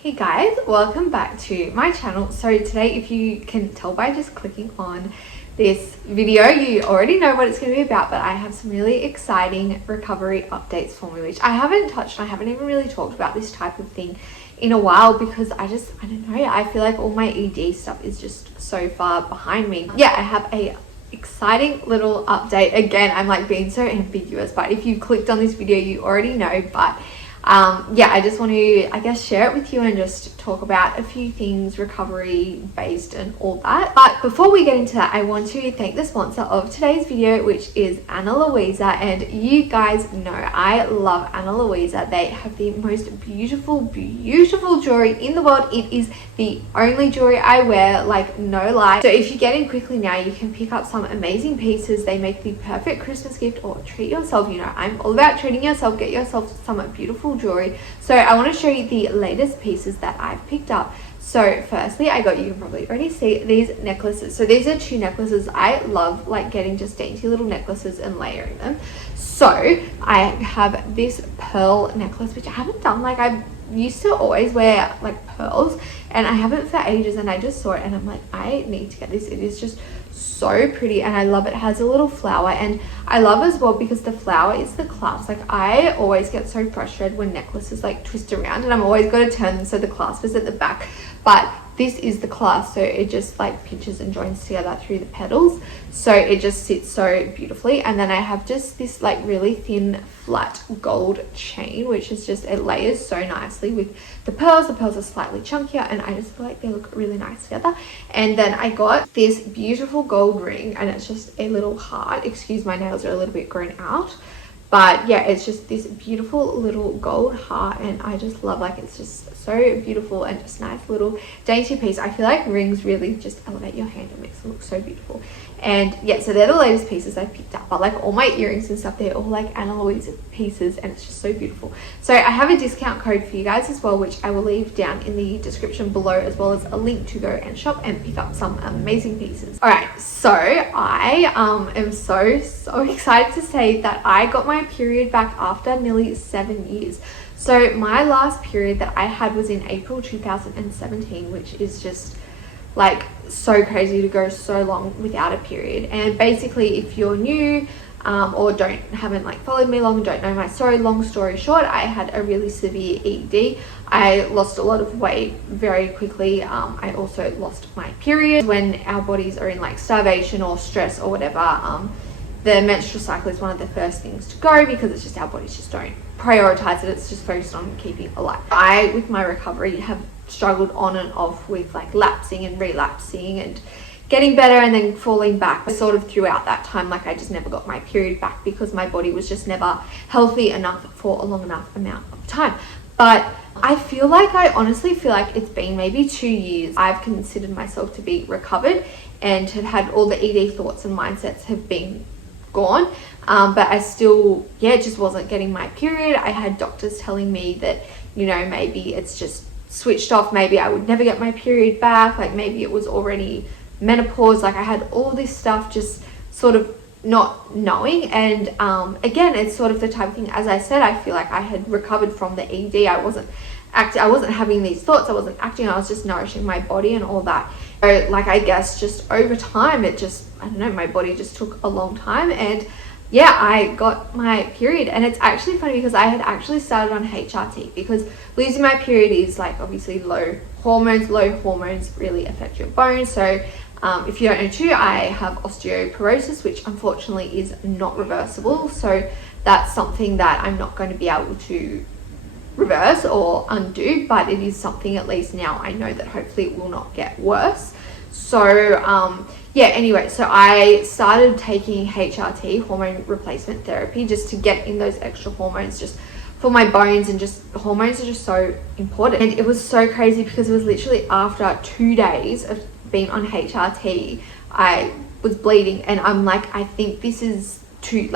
Hey guys, welcome back to my channel. So today, if you can tell by just clicking on this video, you already know what it's going to be about, but I have some really exciting recovery updates for me, which I haven't touched. I haven't even really talked about this type of thing in a while because I don't know, I feel like all my ED stuff is just so far behind me. Yeah, I have a exciting little update. Again, I'm like being so ambiguous, but if you clicked on this video, you already know, but yeah, I just want to, I guess, share it with you and just talk about a few things recovery based and all that. But before we get into that, I want to thank the sponsor of today's video, which is Ana Luisa. And you guys know I love Ana Luisa. They have the most beautiful jewelry in the world. It is the only jewelry I wear, like no lie. So if you get in quickly now, you can pick up some amazing pieces. They make the perfect Christmas gift or treat yourself. You know, I'm all about treating yourself. Get yourself some beautiful jewelry. So I want to show you the latest pieces that I've picked up. So firstly, I got, you can probably already see, these necklaces. So these are two necklaces. I love like getting just dainty little necklaces and layering them. So I have this pearl necklace, which I haven't done. Like, I used to always wear like pearls and I haven't for ages, and I just saw it and I'm like, I need to get this. It is just so pretty and I love it. It has a little flower, and I love as well because the flower is the clasp. Like, I always get so frustrated when necklaces like twist around and I'm always got to turn them so the clasp is at the back, but this is the clasp, so it just like pinches and joins together through the petals, so it just sits so beautifully. And then I have just this like really thin flat gold chain, which is just, it layers so nicely with the pearls. The pearls are slightly chunkier and I just feel like they look really nice together. And then I got this beautiful gold ring, and it's just a little heart. Excuse, my nails are a little bit grown out, but yeah, it's just this beautiful little gold heart, and I just love, like, it's just so beautiful and just nice little dainty piece. I feel like rings really just elevate your hand and makes it look so beautiful. And yeah, so they're the latest pieces I picked up, but like all my earrings and stuff, they're all like Ana Luisa pieces, and it's just so beautiful. So I have a discount code for you guys as well, which I will leave down in the description below, as well as a link to go and shop and pick up some amazing pieces. All right, so I am so excited to say that I got my period back after nearly 7 years. So my last period that I had was in April 2017, which is just like so crazy to go so long without a period. And basically, if you're new or haven't like followed me long, don't know my story, long story short, I had a really severe ED. I lost a lot of weight very quickly. I also lost my period. When our bodies are in like starvation or stress or whatever, the menstrual cycle is one of the first things to go, because it's just our bodies just don't prioritize it. It's just focused on keeping alive. I, with my recovery, have struggled on and off with like lapsing and relapsing and getting better and then falling back. Sort of throughout that time, like, I just never got my period back because my body was just never healthy enough for a long enough amount of time. But I honestly feel like it's been maybe 2 years I've considered myself to be recovered and have had all the ED thoughts and mindsets have been gone, but I still, yeah, just wasn't getting my period. I had doctors telling me that, you know, maybe it's just switched off, maybe I would never get my period back, like maybe it was already menopause. Like, I had all this stuff just sort of not knowing. And again, it's sort of the type of thing, as I said, I feel like I had recovered from the ED. I wasn't having these thoughts, I wasn't acting, I was just nourishing my body and all that. So like, I guess just over time, it just, I don't know, my body just took a long time, and yeah, I got my period. And it's actually funny because I had actually started on HRT because losing my period is like obviously low hormones really affect your bones. So if you don't know too, I have osteoporosis, which unfortunately is not reversible. So that's something that I'm not going to be able to reverse or undo, but it is something, at least now I know that hopefully it will not get worse. So yeah, anyway, so I started taking HRT, hormone replacement therapy, just to get in those extra hormones just for my bones, and just hormones are just so important. And it was so crazy because it was literally after 2 days of being on HRT, I was bleeding, and I'm like, I think this is too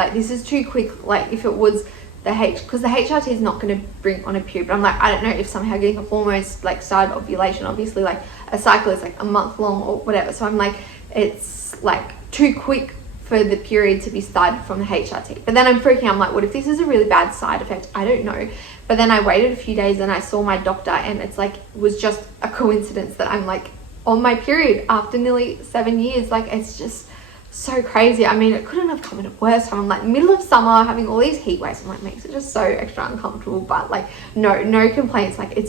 quick. Like, if it was because the HRT is not going to bring on a period, but I'm like, I don't know if somehow getting the hormones like started ovulation, obviously like a cycle is like a month long or whatever, so I'm like, it's like too quick for the period to be started from the HRT. But then I'm freaking out, I'm like, what if this is a really bad side effect? I don't know. But But then I waited a few days and I saw my doctor, and it's like, it was just a coincidence that I'm like on my period after nearly 7 years. Like, it's just so crazy. I mean, it couldn't have come at a worse time. I'm like middle of summer having all these heat waves. I'm like, makes it just so extra uncomfortable. But like, no complaints. Like, I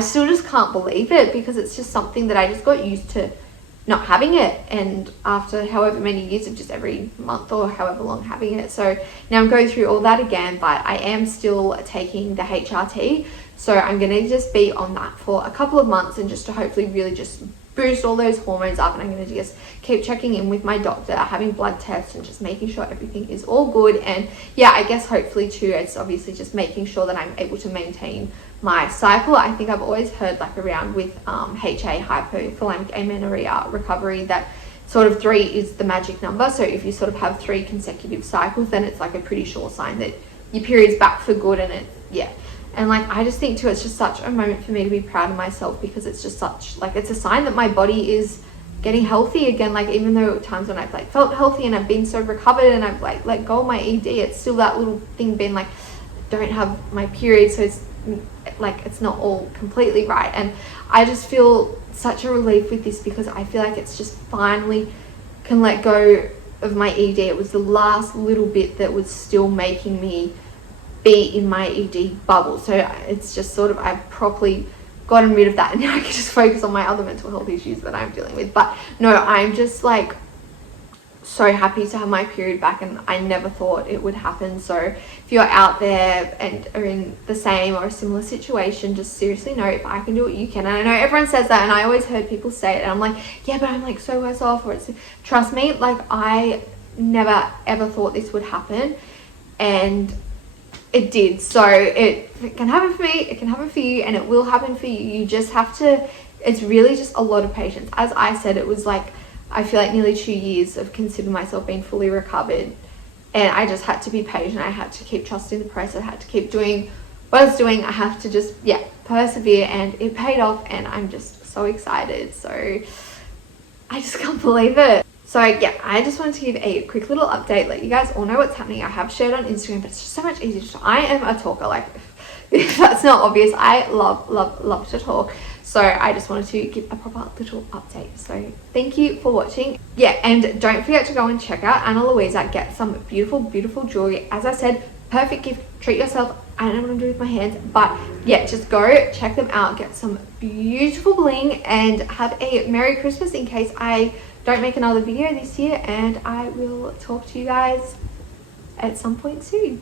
still just can't believe it, because it's just something that I just got used to not having it, and after however many years of just every month or however long having it. So now I'm going through all that again, but I am still taking the HRT, so I'm going to just be on that for a couple of months, and just to hopefully really just boost all those hormones up. And I'm going to just keep checking in with my doctor, having blood tests, and just making sure everything is all good. And yeah, I guess hopefully too, it's obviously just making sure that I'm able to maintain my cycle. I think I've always heard, like, around with HA, hypothalamic amenorrhea recovery, that sort of 3 is the magic number. So if you sort of have 3 consecutive cycles, then it's like a pretty sure sign that your period's back for good. And and like, I just think too, it's just such a moment for me to be proud of myself, because it's just such, like, it's a sign that my body is getting healthy again. Like, even though times when I've like felt healthy and I've been so recovered and I've like let go of my ED, it's still that little thing being like, don't have my period, so it's like, it's not all completely right. And I just feel such a relief with this, because I feel like it's just finally can let go of my ED. It was the last little bit that was still making me be in my ED bubble. So it's just sort of, I've properly gotten rid of that, and now I can just focus on my other mental health issues that I'm dealing with. But no, I'm just like so happy to have my period back, and I never thought it would happen. So if you're out there and are in the same or a similar situation, just seriously know, if I can do it, you can. And I know everyone says that, and I always heard people say it, and I'm like, yeah, but I'm like so worse off, or it's, trust me, like, I never ever thought this would happen, and it did. So it can happen for me, it can happen for you, and it will happen for you. You just have to, it's really just a lot of patience. As I said, it was like, I feel like nearly 2 years of considering myself being fully recovered, and I just had to be patient. I had to keep trusting the process. I had to keep doing what I was doing. I have to just persevere, and it paid off, and I'm just so excited. So I just can't believe it. So yeah, I just wanted to give a quick little update, let you guys all know what's happening. I have shared on Instagram, but it's just so much easier. I am a talker, like, if that's not obvious. I love to talk. So I just wanted to give a proper little update. So thank you for watching. Yeah, and don't forget to go and check out Ana Luisa. Get some beautiful jewelry. As I said, perfect gift. Treat yourself. I don't know what I'm doing with my hands, but yeah, just go check them out. Get some beautiful bling, and have a Merry Christmas in case I don't make another video this year. And I will talk to you guys at some point soon.